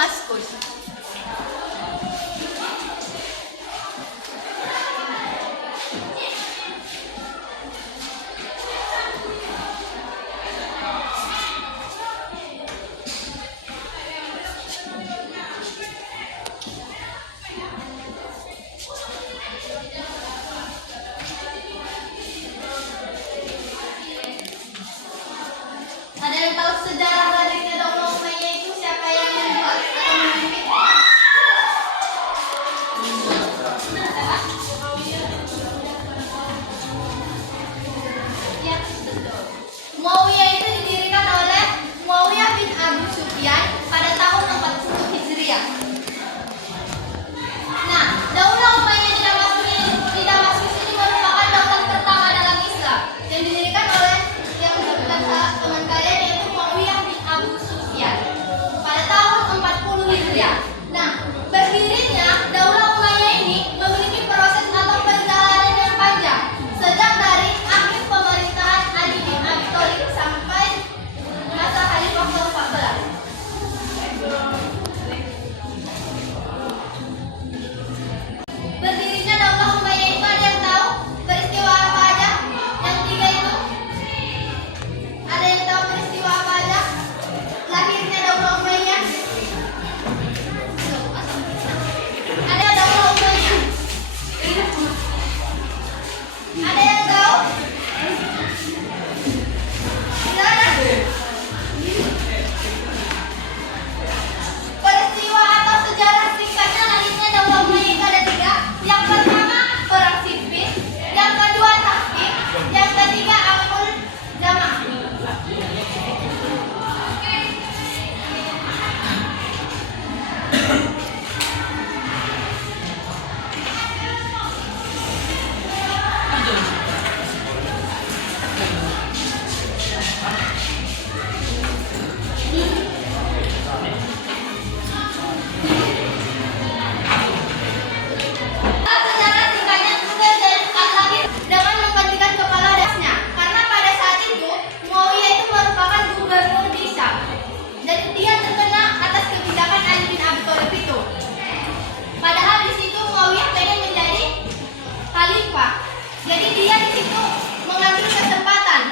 Damaskus. Ada yang tahu sejarah berdirinya Daulah Umayyah itu siapa yang membuat atau memimpin? Ya, betul. Muawiyah itu didirikan oleh Muawiyah bin Abi Sufyan pada tahun 40 Hijriah. Nah, Daulah Umayyah di Damaskus ini merupakan daulah pertama dalam Islam yang didirikan oleh yang disebutkan teman kalian yaitu Muawiyah bin Abu Sufyan pada tahun 40 Hijriah. Nah, berdirinya Daulah Umayyah ini memiliki proses atau perjalanan yang panjang sejak dari akhir pemerintahan Ali bin Abi Thalib sampai masa Khalifah ke-14. Berdirinya Daulah Umayyah itu ada yang tahu peristiwa apa aja? Yang tiga itu? Ada yang tahu peristiwa apa aja? Lahirnya Daulah Umayyah. Ada Daulah Umayyah. Ada yang tahu? Tidak ada. Peristiwa atau sejarah singkatnya lahirnya Daulah Umayyah itu ada tiga. Yang pertama Perang Siffin, yang kedua Tahqiq, yang ketiga Amul Jamaah. Sejarah singkatnya Zubair bin Al-Lahir dengan menggantikan kepala dasnya karena pada saat itu Muawiyah itu merupakan gubernur di Syam dan dia terkena atas kebijakan Ali bin Abi Thalib itu. Padahal di situ Muawiyah pengen menjadi khalifah, jadi dia di situ mengambil kesempatan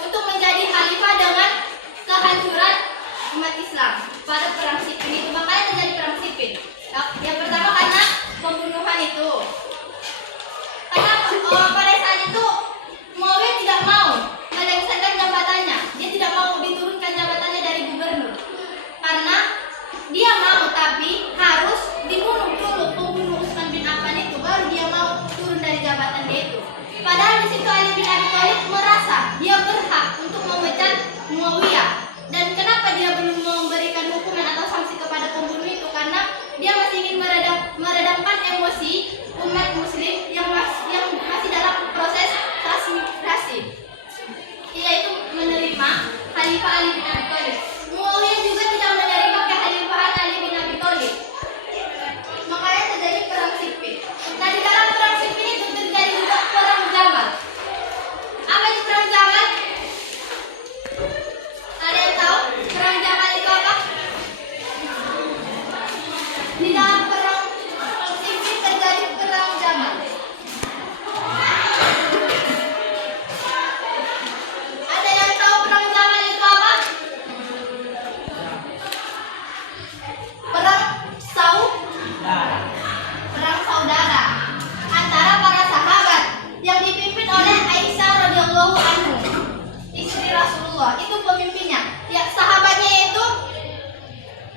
untuk menjadi khalifah dengan kehancuran umat Islam pada perang Siffin itu. Makanya terjadi perang Siffin. Yang pertama karena pembunuhan itu. Karena pada saat itu Muawiyah tidak mau melengsarkan jabatannya. Dia tidak mau diturunkan jabatannya dari gubernur. Karena dia mau tapi harus dibunuh dulu pembunuh Utsman bin Affan itu baru dia mau turun dari jabatan dia itu. Padahal di situ Ali bin Abi Thalib merasa dia berhak untuk memecat Muawiyah. Dan kenapa dia belum memberikan hukuman atau sanksi kepada pembunuh itu? Karena dia masih ingin meredamkan emosi umat muslim yang masih dalam proses transmigrasi, yaitu menerima Khalifah Ali bin Abi Thalib. Muawiyah juga tidak menerima kekhalifahan Ali bin Abi Thalib. Makanya terjadi perang Siffin. Nah, di dalam perang Siffin itu terjadi juga perang Jamal. Apa itu perang Jamal? Ada yang tahu perang Jamal itu apa? Di dalam perang Siffin terjadi perang Jamal. Ada yang tahu perang Jamal itu apa? Perang Perang saudara antara para sahabat yang dipimpin oleh Aisyah radhiyallahu anhu, istri Rasulullah. Itu pemimpinnya. Ya, sahabatnya yaitu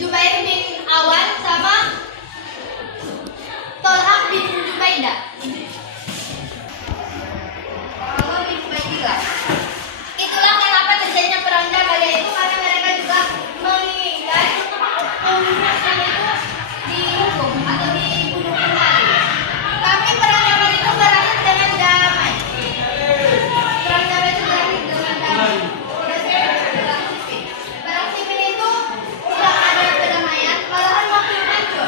Jubair bin Awan sama Tolhah bin Jubaidah. Tolhah bin Ubaidillah. Itulah kenapa terjadinya perang Jamal, yaitu karena mereka juga menginginkan pembunuh Islam itu dihukum atau dibunuh kembali. Tapi perang Jamal itu berakhir dengan damai. Perang Jamal itu berakhir dengan damai. Tidak seperti perang Siffin. Perang Siffin itu tidak ada kedamaian, malahan makin hancur.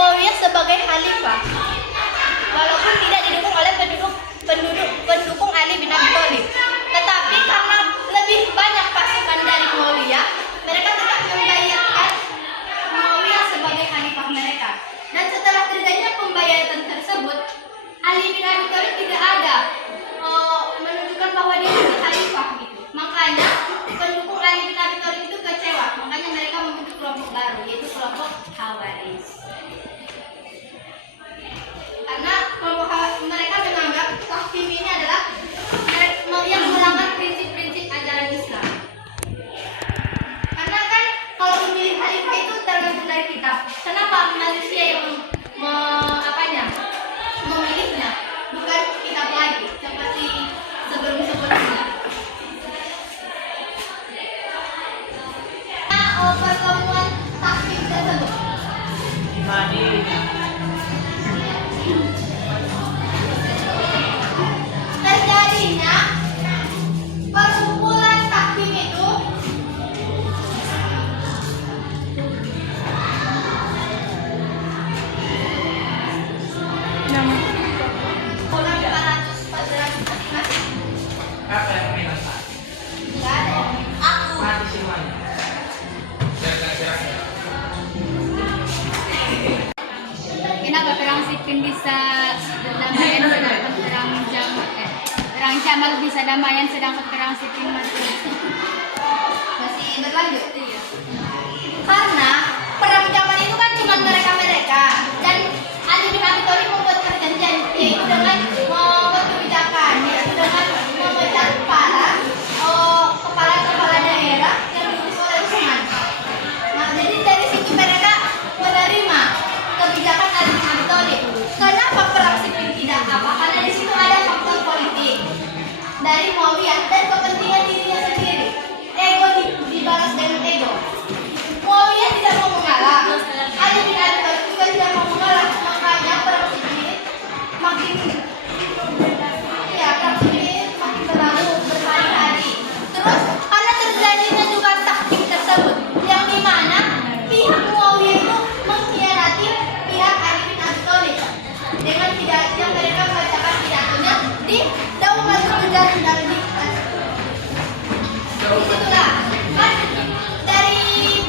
Muawiyah sebagai khalifah, walaupun tidak didukung oleh pendukung Ali bin Abi Thalib. Tetapi karena lebih banyak pasukan dari Muawiyah, mereka tetap membayarkan Muawiyah sebagai khalifah mereka. Dan setelah terjadinya pembayatan tersebut, Ali bin Abi Thalib tidak ada menunjukkan bahwa dia menjadi khalifah gitu. Makanya pendukung Ali bin Abi Thalib itu kecewa. Makanya mereka membentuk kelompok baru, yaitu kelompok Khawarij. Karena mereka menganggap tahkim ini adalah yang melanggar prinsip-prinsip ajaran Islam. Karena kan kalau memilih khalifah itu tergantung dari kitab. Kenapa manusia yang memilihnya, bukan kitab lagi seperti sebelum-sebelumnya. Pertemuan tahkim tersebut terjadinya perkumpulan tahkim itu tahun 414. Kenapa perang Siffin bisa berdamaian sedangkan perang Jamal bisa damaian sedangkan perang Siffin masih berlanjut? Karena perang Jamal itu kan cuma mereka dan Ali bin Abi Thalib membuat perjanjian yaitu dengan membuat kebijakan, yaitu dengan memecat para kepala daerah yang diurus oleh Utsman. Nah, jadi dari situ mereka menerima kebijakan Ali bin Abi Thalib. Kenapa perang Siffin tidak apa? Karena di situ ada faktor politik dari Muawiyah dan kepentingan dirinya sendiri. Ego dibalas dengan ego. Muawiyah tidak mau mengalah. Ali bin Abi Thalib juga tidak mau mengalah. Makanya perang Siffin makin berlalu berhari-hari. Terus karena terjadinya juga tahkim tersebut yang dimana pihak Muawiyah itu mengkhianati pihak Ali bin Abi Thalib dengan pidato mereka membacakan pidatonya di Daumatul Mujahidin dan di disitulah kan dari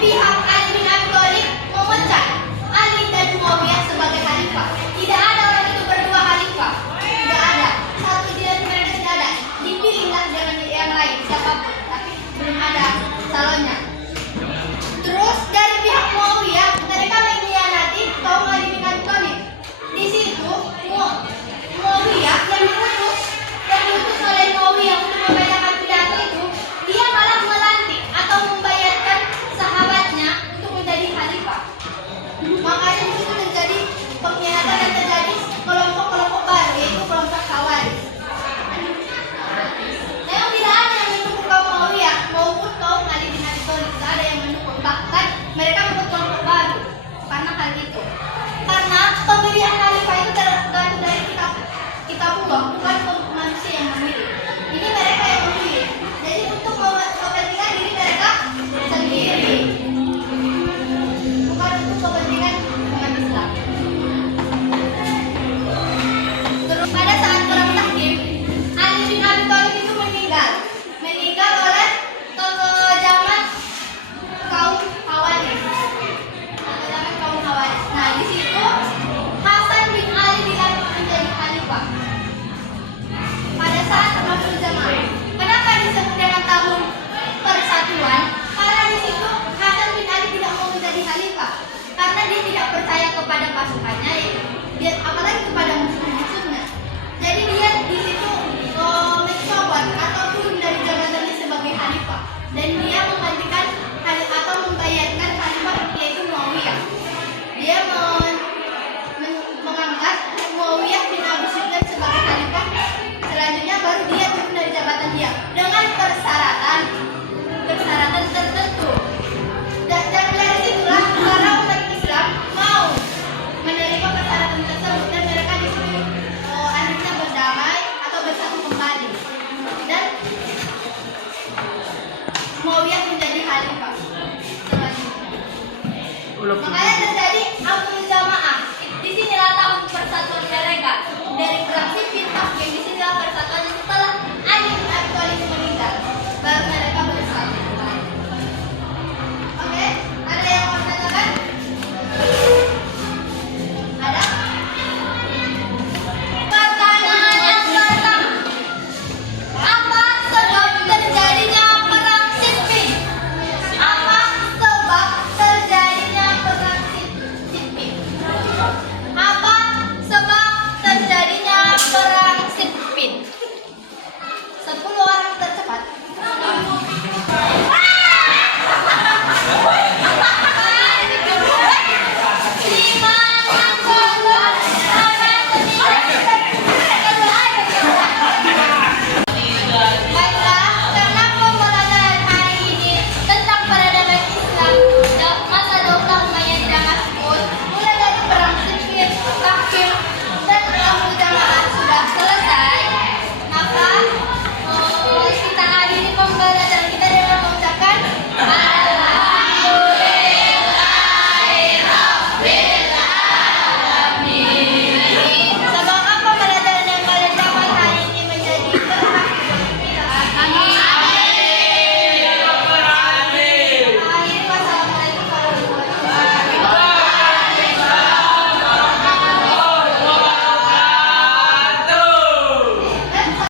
pihak Ali bin Abi Thalib memecat Ali dan Muawiyah sebagai khalifah. Tidak ada orang itu berdua khalifah, tidak ada. Satu di mereka tidak ada. Dipilihlah dengan yang lain siapapun, tapi belum ada calonnya. Terus dari pihak Muawiyah mereka mengkhianati kaum Ali bin Abi Thalib. Di situ Muawiyah yang diutus oleh Muawiyah untuk membacakan pidato itu, dia malah melantik atau membayarkan sahabatnya untuk menjadi khalifah. Makanya di situ terjadi pengkhianatan dan terjadi kelompok-kelompok baru, yaitu kelompok Khawarij. Memang tidak ada yang mendukung kaum Muawiyah maupun kaum Ali bin Abi Thalib, tidak ada yang mendukung. Bahkan mereka membuat kelompok baru karena hal itu. Karena pemilihan khalifah itu tergantung dari kitabullah, bukan manusia yang memilih. Ini mereka yang memilih. Jadi untuk kepentingan diri mereka sendiri, bukan untuk kepentingan umat Islam. Terus pada saat perang tahkim, Ali bin Abi Thalib itu meninggal oleh kekejaman kaum Khawarij. Nah, di situ Hasan bin Ali dilantik menjadi khalifah pada saat Ramadan Jamaah. Kenapa disebut dengan tahun persatuan? Karena di situ Hasan bin Ali tidak mau menjadi khalifah karena dia tidak percaya kepada pasukannya, apalagi kepada musuh-musuhnya. Jadi dia di situ mencoba atau turun dari jabatannya sebagai khalifah dan dia menggantikan atau membayarkan khalifah yaitu Muawiyah. Dia mengangkat Muawiyah bin Abu Sufyan sebagai khalifah. Selanjutnya baru dia turun dari jabatan dia dengan persyaratan tertentu. Dan dari situlah para umat Islam mau menerima persyaratan tersebut dan mereka di situ akhirnya berdamai atau bersatu kembali. Dan Muawiyah menjadi khalifah selanjutnya. Makanya terjadi Amrul Jamaah. dari